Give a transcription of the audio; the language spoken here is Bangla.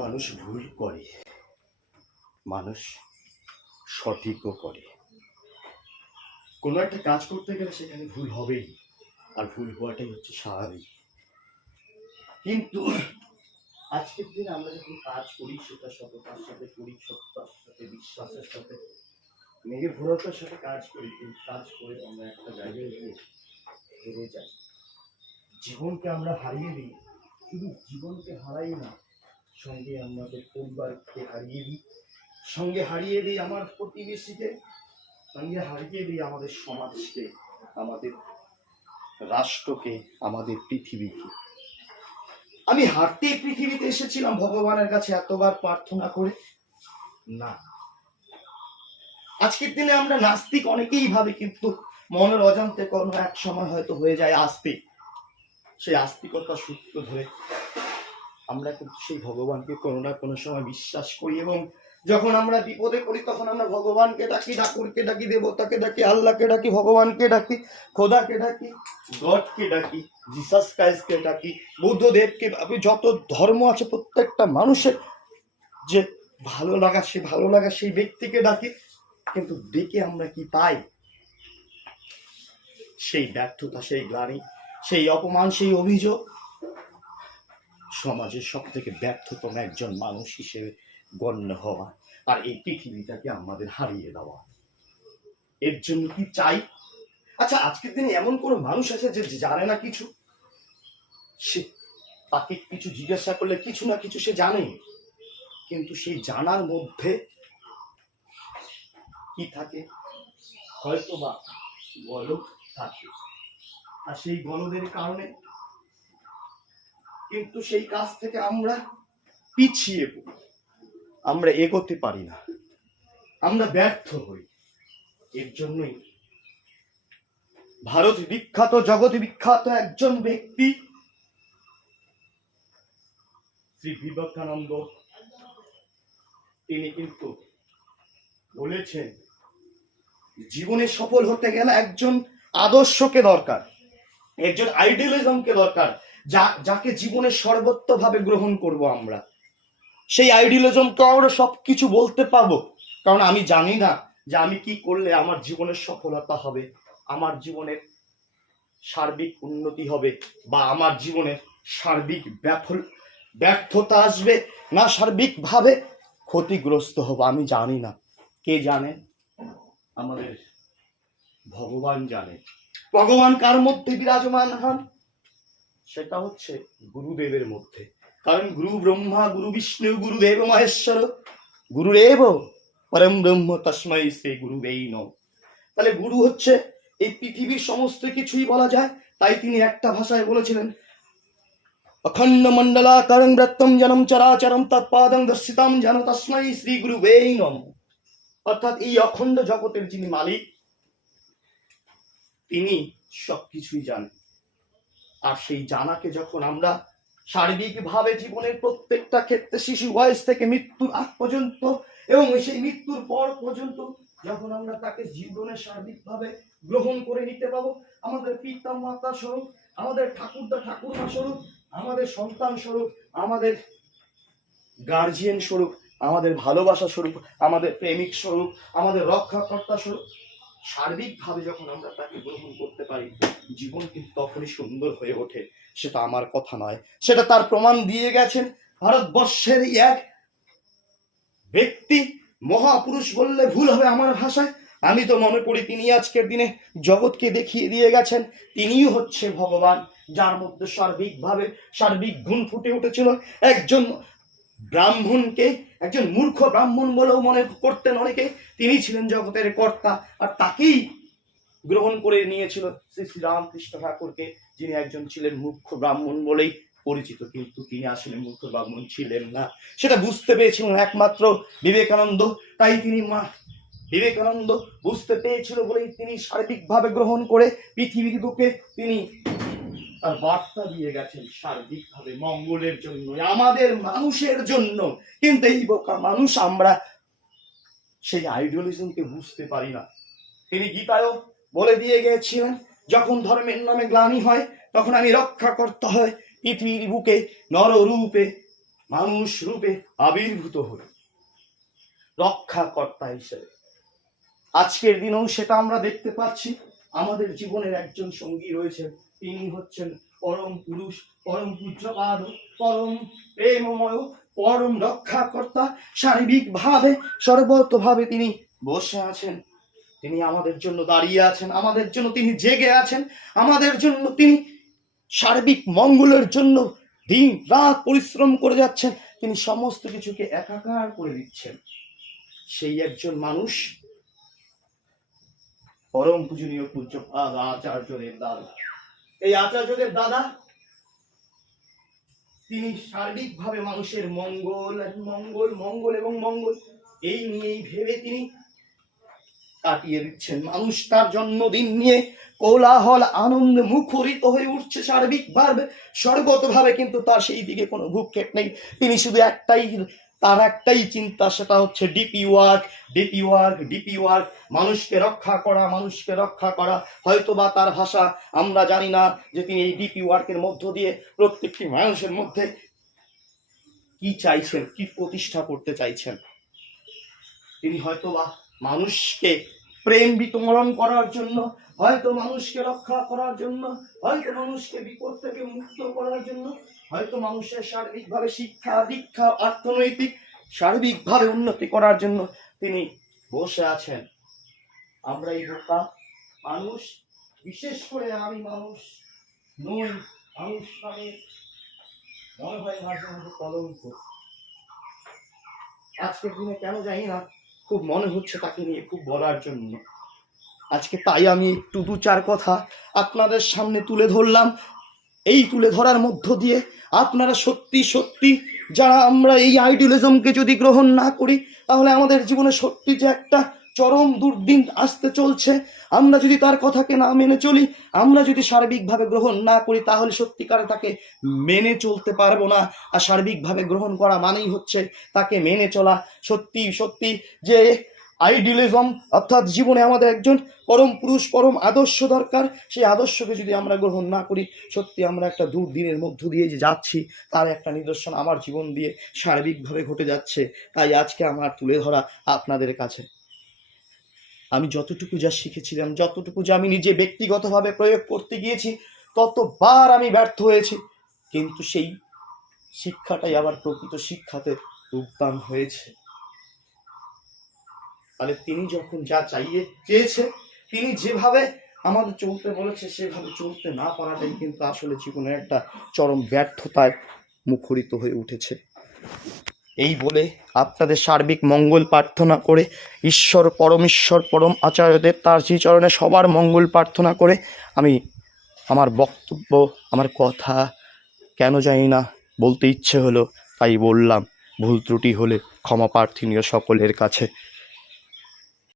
মানুষ ভুল করে, মানুষ সঠিকও করে। কোনো একটা কাজ করতে গেলে সেখানে ভুল হবেই, আর ভুল হওয়াটাই হচ্ছে স্বাভাবিক। কিন্তু আজকের দিনে আমরা যখন কাজ করি সেটা সততার সাথে করি, সততার সাথে, বিশ্বাসের সাথে, নির্ভরতার সাথে কাজ করি। কিন্তু কাজ করে আমরা একটা জায়গায় গিয়ে হেরে যাই, জীবনকে আমরা হারিয়ে দিই। শুধু জীবনকে হারাই না, সঙ্গে আমাদের পরিবারকে হারিয়ে দিই, সঙ্গে হারিয়ে দিই আমার প্রতিবেশীকে, সঙ্গে হারিয়ে দিই আমাদের সমাজকে, আমাদের রাষ্ট্রকে, আমাদের পৃথিবীকে। আমি হারতে পৃথিবীতে এসেছিলাম ভগবানের কাছে এতবার প্রার্থনা করে না। আজকের দিনে আমরা নাস্তিক অনেকেই ভাবে, কিন্তু মনের অজান্তে কোনো এক সময় হয়তো হয়ে যায় আস্তিক। সেই আস্তিকতা সূত্র ধরে আমরা কিন্তু সেই ভগবানকে কোনো না কোনো সময় বিশ্বাস করি, এবং যখন আমরা বিপদে পড়ি তখন আমরা ভগবানকে ডাকি, ঠাকুরকে ডাকি, দেবতাকে ডাকি, আল্লাহকে ডাকি, ভগবানকে ডাকি, খোদাকে ডাকি, গডকে ডাকি, জিসাস ক্রাইস্টকে ডাকি, বুদ্ধদেবকে। যত ধর্ম আছে প্রত্যেকটা মানুষের যে ভালো লাগা, সে ভালো লাগা সেই ব্যক্তিকে ডাকি, কিন্তু ডেকে আমরা কি পাই? সেই ব্যর্থতা, সেই গ্লানি, সেই অপমান, সেই অভিযোগ। সমাজের সব থেকে ব্যর্থতম একজন মানুষ হিসেবে গণ্য হওয়া, আর এই পৃথিবীটাকে আমাদের হারিয়ে দেওয়া। এর জন্য কি চাই? আচ্ছা, আজকের দিনে এমন কোন মানুষ আছে যে জানে না কিছু? সে তাকে কিছু জিজ্ঞাসা করলে কিছু না কিছু সে জানে, কিন্তু সেই জানার মধ্যে কি থাকে? হয়তো বা গলদ থাকে, আর সেই গলদের কারণে কিন্তু সেই কাজ থেকে আমরা পিছিয়ে পড়ি, আমরা এগোতে পারি না, আমরা ব্যর্থ হই। এর জন্যই ভারত বিখ্যাত, জগৎ বিখ্যাত একজন ব্যক্তি শ্রী বিবেকানন্দ, তিনি কিন্তু বলেছেন জীবনে সফল হতে গেলে একজন আদর্শকে দরকার, একজন আইডিয়ালিজমকে দরকার, যাকে জীবনে সর্বত্রভাবে গ্রহণ করব আমরা। সেই আইডিয়ালিজমকে আমরা সবকিছু বলতে পাবো, কারণ আমি জানি না যে আমি কি করলে আমার জীবনের সফলতা হবে, আমার জীবনের সার্বিক উন্নতি হবে, বা আমার জীবনের সার্বিক ব্যর্থতা আসবে, না সার্বিকভাবে ক্ষতিগ্রস্ত হব। আমি জানি না। কে জানে? আমাদের ভগবান জানে। ভগবান কার মধ্যে বিরাজমান হন? সেটা হচ্ছে গুরুদেবের মধ্যে। কারণ গুরু ব্রহ্মা, গুরু বিষ্ণু, গুরুদেব মহেশ্বর, গুরুদেব পরম ব্রহ্ম তস্মৈ শ্রী গুরুদেই নমঃ। তাহলে গুরু হচ্ছে এই পৃথিবীর সমস্ত কিছুই বলা যায়। তাই তিনি একটা ভাষায় বলেছিলেন, অখণ্ড মণ্ডলাকারং ব্রত্যম জনম চরাচরম তৎপাদং দর্শিতাম যেন তস্মৈ শ্রী গুরুবেই নমঃ। অর্থাৎ এই অখণ্ড জগতের যিনি মালিক, তিনি সবকিছুই জানেন। আর সেই জানাকে যখন আমরা সার্বিকভাবে জীবনের প্রত্যেকটা ক্ষেত্রে, শিশু বয়স থেকে মৃত্যুর আগ পর্যন্ত এবং সেই মৃত্যুর পর পর্যন্ত যখন আমরা তাকে জীবনে সার্বিকভাবে গ্রহণ করে নিতে পাবো, আমাদের পিতা মাতা স্বরূপ, আমাদের ঠাকুরদা ঠাকুরমা স্বরূপ, আমাদের সন্তান স্বরূপ, আমাদের গার্জিয়ান স্বরূপ, আমাদের ভালোবাসা স্বরূপ, আমাদের প্রেমিক স্বরূপ, আমাদের রক্ষাকর্তা স্বরূপ, সার্বিকভাবে যখন আমরা তাকে গ্রহণ করতে পারি, জীবন কিন্তু তখনই সুন্দর হয়ে ওঠে। সেটা আমার কথা নয়, সেটা তার প্রমাণ দিয়ে গেছেন ভারতবর্ষের এক ব্যক্তি, মহাপুরুষ বললে ভুল হবে আমার ভাষায়। আমি তো মনে করি তিনি আজকের দিনে জগৎকে দেখিয়ে দিয়ে গেছেন। তিনিই হচ্ছে ভগবান, যার মধ্যে সার্বিকভাবে সার্বিক গুণ ফুটে উঠেছিল। একজন ব্রাহ্মণকে একজন মূর্খ ব্রাহ্মণ বলেও মনে করতেন অনেকে, তিনি ছিলেন জগতের কর্তা, আর তাকেই গ্রহণ করে নিয়েছিল শ্রী শ্রী রামকৃষ্ণ ঠাকুরকে, যিনি একজন ছিলেন মূর্খ ব্রাহ্মণ বলেই পরিচিত, কিন্তু তিনি আসলে মূর্খ ব্রাহ্মণ ছিলেন না। সেটা বুঝতে পেরেছিলেন একমাত্র বিবেকানন্দ। তাই তিনি বিবেকানন্দ বুঝতে পেরেছিল বলেই তিনি সার্বিকভাবে গ্রহণ করে পৃথিবীর বুকে তিনি তার বার্তা দিয়ে গেছেন সার্বিকভাবে মঙ্গলের জন্য, আমাদের মানুষের জন্য। কিন্তু এই বোকা মানুষ আমরা সেই আইডিয়ালিজমকে বুঝতে পারি না। তিনি গীতায়ও বলে দিয়ে গিয়েছিলেন, যখন ধর্মের নামে গ্লানি হয় তখন আমি রক্ষা করতে হয় পৃথিবীর বুকে নর রূপে মানুষ রূপে আবির্ভূত হল রক্ষাকর্তা হিসেবে। আজকের দিনেও সেটা আমরা দেখতে পাচ্ছি। আমাদের জীবনের একজন সঙ্গী রয়েছেন, তিনি হচ্ছেন পরম পুরুষ, পরম পূজ্যপাদ, পরম প্রেমময়, পরম রক্ষাকর্তা। সার্বিক ভাবে সর্বতভাবে তিনি বসে আছেন, তিনি আমাদের জন্য দাঁড়িয়ে আছেন, আমাদের জন্য তিনি জেগে আছেন, আমাদের জন্য তিনি সার্বিক মঙ্গলের জন্য দিন রাত পরিশ্রম করে যাচ্ছেন, তিনি সমস্ত কিছুকে একাকার করে দিচ্ছেন। সেই একজন মানুষ পরম পূজনীয় পূজ্যপাদ আচার্যদেব দাদা। এই আচার্যদেব দাদা তিনি সার্বিকভাবে মানুষের মঙ্গল মঙ্গল মঙ্গল এবং মঙ্গল এই নিয়েই ভেবে তিনি কাটিয়ে দিচ্ছেন। মানুষ তার জন্মদিন নিয়ে কোলাহল আনন্দ মুখরিত হয়ে উঠছে সার্বিকভাবে সর্বতভাবে, কিন্তু তার সেই দিকে কোনো ভ্রুক্ষেপ নেই। তিনি শুধু তার একটাই চিন্তা, সেটা হচ্ছে DP work, DP work, DP work, মানুষকে রক্ষা করা, মানুষকে রক্ষা করা। হয়তোবা তার ভাষা আমরা জানি না যে তিনি এই ডিপি ওয়ার্কের মধ্য দিয়ে প্রত্যেকটি মানুষের মধ্যে কি চাইছেন, কি প্রতিষ্ঠা করতে চাইছেন। তিনি হয়তোবা মানুষকে প্রেম বিতরণ করার জন্য, হয়তো মানুষকে রক্ষা করার জন্য, হয়তো মানুষকে বিপদ থেকে মুক্ত করার জন্য, হয়তো মানুষের সার্বিকভাবে শিক্ষা দীক্ষা অর্থনৈতিক সার্বিকভাবে উন্নতি করার জন্য তিনি বসে আছেন। আমরা এই বোকা মানুষ, বিশেষ করে আমি মানুষ নই, মানুষ মানে মনে হয় মাঝে মাঝে কলঙ্ক। আজকের দিনে কেন জানি না খুব মনে হচ্ছে তাকে নিয়ে খুব বলার জন্য। আজকে তাই আমি একটু দু চার কথা আপনাদের সামনে তুলে ধরলাম। এই তুলে ধরার মধ্য দিয়ে আপনারা সত্যি সত্যি যারা আমরা এই আইডিয়ালিজমকে যদি গ্রহণ না করি, তাহলে আমাদের জীবনে সত্যি যে একটা চরম দুর্দিন আসতে চলছে। আমরা যদি তার কথাকে না মেনে চলি, আমরা যদি সার্বিকভাবে গ্রহণ না করি, তাহলে সত্যিকারে তাকে মেনে চলতে পারবো না। আর সার্বিকভাবে গ্রহণ করা মানেই হচ্ছে তাকে মেনে চলা। সত্যি সত্যি যে আইডিয়ালিজম অর্থাৎ জীবনে আমাদের একজন পরম পুরুষ, পরম আদর্শ দরকার। সেই আদর্শকে যদি আমরা গ্রহণ না করি, সত্যি আমরা একটা দুর্দিনের মধ্য দিয়ে যে যাচ্ছি তার একটা নিদর্শন আমার জীবন দিয়ে সার্বিকভাবে ঘটে যাচ্ছে। তাই আজকে আমার তুলে ধরা আপনাদের কাছে। আমি যতটুকু যা শিখেছিলাম, যতটুকু যা আমি নিজে ব্যক্তিগতভাবে প্রয়োগ করতে গিয়েছি, ততবার আমি ব্যর্থ হয়েছি, কিন্তু সেই শিক্ষাটাই আবার প্রকৃত শিক্ষাতে রূপদান হয়েছে। তাহলে তিনি যখন যা চেয়েছে, তিনি যেভাবে আমাদের চলতে বলেছে সেভাবে চলতে না পারাটাই কিন্তু আসলে জীবনের একটা চরম ব্যর্থতায় মুখরিত হয়ে উঠেছে। এই বলে আপনাদের সার্বিক মঙ্গল প্রার্থনা করে, ঈশ্বর পরম আচার্যদেব তার শ্রীচরণে সবার মঙ্গল প্রার্থনা করে আমি আমার বক্তব্য, আমার কথা কেন জানি না বলতে ইচ্ছে হলো, তাই বললাম। ভুল ত্রুটি হলে ক্ষমা প্রার্থনীয় সকলের কাছে।